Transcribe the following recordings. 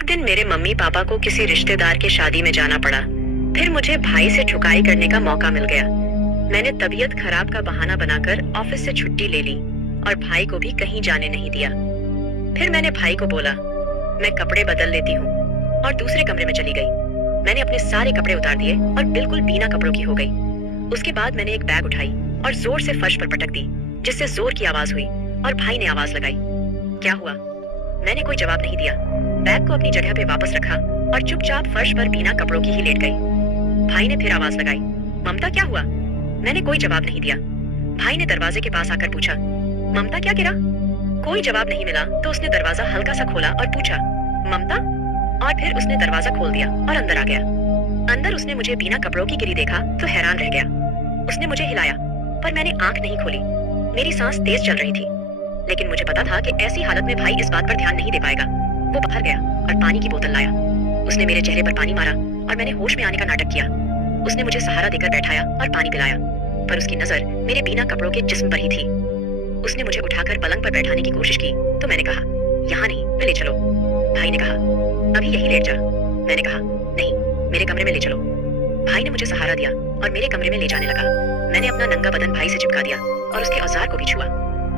एक दिन मेरे मम्मी पापा को किसी रिश्तेदार के शादी में जाना पड़ा। फिर मुझे भाई से ठुकाई करने का मौका मिल गया। मैंने तबीयत खराब का बहाना बनाकर ऑफिस से छुट्टी ले ली और भाई को भी कहीं जाने नहीं दिया। फिर मैंने भाई को बोला, मैं कपड़े बदल लेती हूँ, और दूसरे कमरे में चली गई। मैंने अपने सारे कपड़े उतार दिए और बिल्कुल बिना कपड़ों की हो गई। उसके बाद मैंने एक बैग उठाई और जोर से फर्श पर पटक दी, जिससे जोर की आवाज हुई और भाई ने आवाज लगाई, क्या हुआ? मैंने कोई जवाब नहीं दिया। बैग को अपनी जगह पे वापस रखा और चुपचाप फर्श पर बिना कपड़ों की ही लेट गई। भाई ने फिर आवाज लगाई, ममता क्या हुआ? मैंने कोई जवाब नहीं दिया। भाई ने दरवाजे के पास आकर पूछा, ममता क्या गिरा? कोई जवाब नहीं मिला तो उसने दरवाजा हल्का सा खोला और पूछा, ममता? और फिर उसने दरवाजा खोल दिया और अंदर आ गया। अंदर उसने मुझे बिना कपड़ों की गिरी देखा तो हैरान रह गया। उसने मुझे हिलाया, पर मैंने आंख नहीं खोली। मेरी सांस तेज चल रही थी, लेकिन मुझे पता था कि ऐसी हालत में भाई इस बात पर ध्यान नहीं दे पाएगा। वो बाहर गया और पानी की बोतल लाया। उसने मेरे चेहरे पर पानी मारा और मैंने होश में आने का नाटक किया। उसने मुझे सहारा देकर बैठाया और पानी पिलाया, पर उसकी नजर मेरे बिना कपड़ों के जिस्म पर ही थी। उसने मुझे उठाकर पलंग पर बैठाने की कोशिश की तो मैंने कहा, यहाँ नहीं, मैं ले चलो। भाई ने कहा, अभी यही लेट जा। मैंने कहा, नहीं, मेरे कमरे में ले चलो। भाई ने मुझे सहारा दिया और मेरे कमरे में ले जाने लगा। मैंने अपना नंगा बदन भाई से चिपका दिया और उसके औजार को भी छुआ।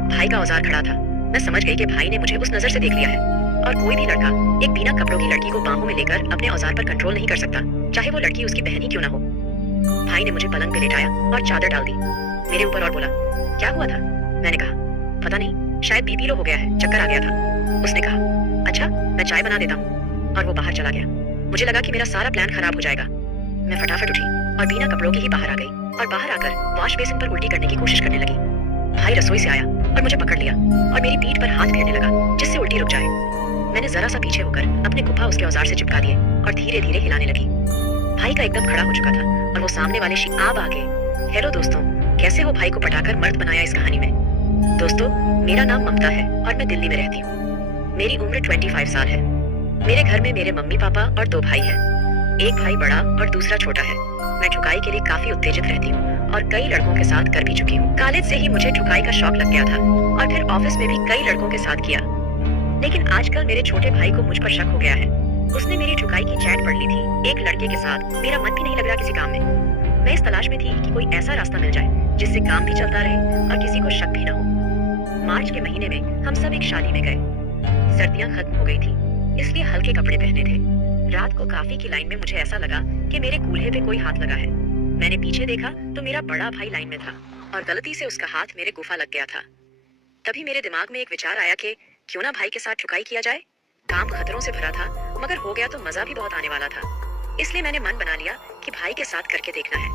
भाई का औजार खड़ा था। मैं समझ गई कि भाई ने मुझे उस नजर से देख लिया है, और कोई भी लड़का एक बिना कपड़ों की लड़की को बाहों में लेकर अपने औजार पर कंट्रोल नहीं कर सकता, चाहे वो लड़की उसकी बहन ही क्यों ना हो। भाई ने मुझे पलंग पे लेटाया और चादर डाल दी मेरे ऊपर और बोला, क्या हुआ था? मैंने कहा, पता नहीं, शायद बीपी लो हो गया है, चक्कर आ गया था। उसने कहा, अच्छा, मैं चाय बना देता हूँ, और वो बाहर चला गया। मुझे लगा कि मेरा सारा प्लान खराब हो जाएगा। मैं फटाफट उठी और बिना कपड़ों की ही बाहर आ गई, और बाहर आकर वॉश बेसिन पर उल्टी करने की कोशिश करने लगी। भाई रसोई से आया और मुझे पकड़ लिया और मेरी पीठ पर हाथ फेरने लगा, जिससे उल्टी रुक जाए। मैंने जरा सा पीछे होकर अपने गुफा उसके औजार से चिपका दिए और धीरे धीरे हिलाने लगी। भाई का एकदम खड़ा हो चुका था और वो सामने वाले शिआब आ गए। हेलो दोस्तों, कैसे हो? भाई को पटाकर मर्द बनाया इस कहानी में। दोस्तों, मेरा नाम ममता है और मैं दिल्ली में रहती हूँ। मेरी उम्र 25 साल है। मेरे घर में मेरे मम्मी पापा और 2 भाई हैं। एक भाई बड़ा और दूसरा छोटा है। मैं ठुकाई के लिए काफी उत्तेजित रहती हूँ और कई लड़कों के साथ कर भी चुकी हूँ। कॉलेज से ही मुझे ठुकाई का शौक लग गया था और फिर ऑफिस में भी कई लड़कों के साथ किया। लेकिन आजकल मेरे छोटे भाई को मुझ पर शक हो गया है। उसने मेरी ठुकाई की चैट पढ़ ली थी एक लड़के के साथ। मेरा मन भी नहीं लग रहा किसी काम में। मैं इस तलाश में थी कि कोई ऐसा रास्ता मिल जाए जिससे काम भी चलता रहे और किसी को शक भी न हो। मार्च के महीने में हम सब एक शादी में गए। सर्दियाँ खत्म हो गई थी, इसलिए हल्के कपड़े पहने थे। रात को काफी की लाइन में मुझे ऐसा लगा कि मेरे कूल्हे पे कोई हाथ लगा है। मैंने पीछे देखा तो मेरा बड़ा भाई लाइन में था और गलती से उसका हाथ मेरे गुफा लग गया था। तभी मेरे दिमाग में एक विचार आया कि क्यों ना भाई के साथ ठुकाई किया जाए। काम खतरों से भरा था, मगर हो गया तो मजा भी बहुत आने वाला था। इसलिए मैंने मन बना लिया कि भाई के साथ करके देखना है।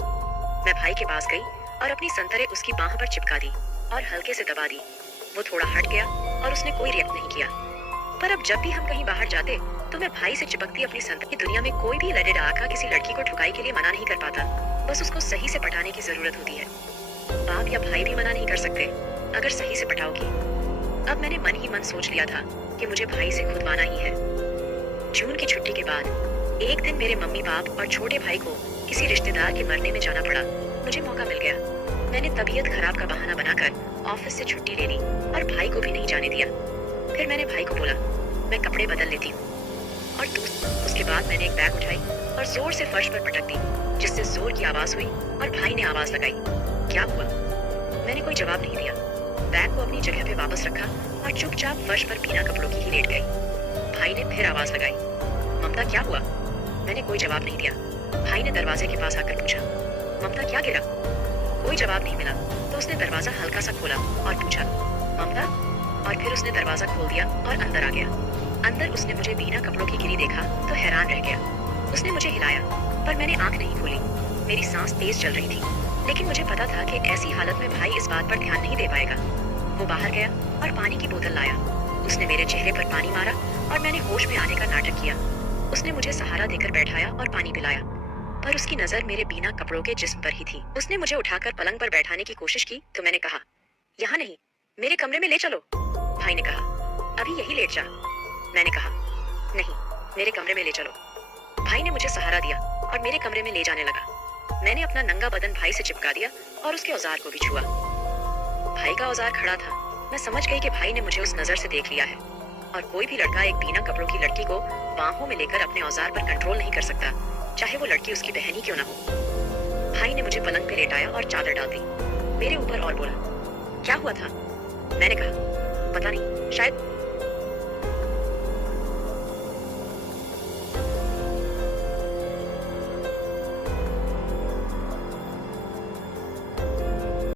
मैं भाई के पास गई और अपनी संतरे उसकी बाह पर चिपका दी और हल्के से दबा दी। वो थोड़ा हट गया और उसने कोई रिएक्ट नहीं किया। पर अब जब भी हम कहीं बाहर जाते तो मैं भाई से चिपकती अपनी संतरी। दुनिया में कोई भी लड़े आका किसी लड़की को ठुकाई के लिए मना नहीं कर पाता, बस उसको सही से पटाने की जरूरत होती है। बाप या भाई भी मना नहीं कर सकते अगर सही से पटाओगी। अब मैंने मन ही मन सोच लिया था कि मुझे भाई से खुदवाना ही है। जून की छुट्टी के बाद एक दिन मेरे मम्मी बाप और छोटे भाई को किसी रिश्तेदार के मरने में जाना पड़ा। मुझे मौका मिल गया। मैंने तबीयत खराब का बहाना बनाकर ऑफिस से छुट्टी ले ली और भाई को भी नहीं जाने दिया। फिर मैंने भाई को बोला, मैं कपड़े बदल लेती हूँ, और उसके बाद मैंने एक बैग उठाई और जोर से फर्श पर पटक दी, जिससे जोर की आवाज हुई और भाई ने आवाज लगाई, क्या हुआ? मैंने कोई जवाब नहीं दिया। बैग को अपनी जगह पे वापस रखा और चुपचाप फर्श पर बिना कपड़ों की ही लेट गई। भाई ने फिर आवाज लगाई, ममता क्या हुआ? मैंने कोई जवाब नहीं दिया। भाई ने दरवाजे के पास आकर पूछा, ममता क्या गिरा? कोई जवाब नहीं मिला तो उसने दरवाजा हल्का सा खोला और पूछा, ममता? और फिर उसने दरवाजा खोल दिया और अंदर आ गया। अंदर उसने मुझे बिना कपड़ों की गिरी देखा तो हैरान रह गया। उसने मुझे हिलाया, पर मैंने आंख नहीं खोली। मेरी सांस तेज चल रही थी, लेकिन मुझे पता था कि ऐसी हालत में भाई इस बात पर ध्यान नहीं दे पाएगा। वो बाहर गया और पानी की बोतल लाया। उसने मेरे चेहरे पर पानी मारा और मैंने होश में आने का नाटक किया। उसने मुझे सहारा देकर बैठाया और पानी पिलाया, पर उसकी नजर मेरे बिना कपड़ों के जिस्म पर ही थी। उसने मुझे उठाकर पलंग पर बैठाने की कोशिश की तो मैंने कहा, यहाँ नहीं, मेरे कमरे में ले चलो। भाई ने कहा, अभी यही लेट जा। मैंने कहा, नहीं, मेरे कमरे में ले चलो। भाई ने मुझे सहारा दिया और मेरे कमरे में ले जाने लगा। मैंने अपना नंगा बदन भाई से चिपका दिया और उसके औजार को भी छुआ। भाई का औजार खड़ा था। मैं समझ गई कि भाई ने मुझे उस नजर से देख लिया है, और कोई भी लड़का एक बिना कपड़ों की लड़की को बाहों में लेकर अपने औजार पर कंट्रोल नहीं कर सकता, चाहे वो लड़की उसकी बहन ही क्यों ना हो। भाई ने मुझे पलंग पे लेटाया और चादर डाल दी, मेरे ऊपर और बोला, क्या हुआ था? मैंने कहा, पता नहीं, शायद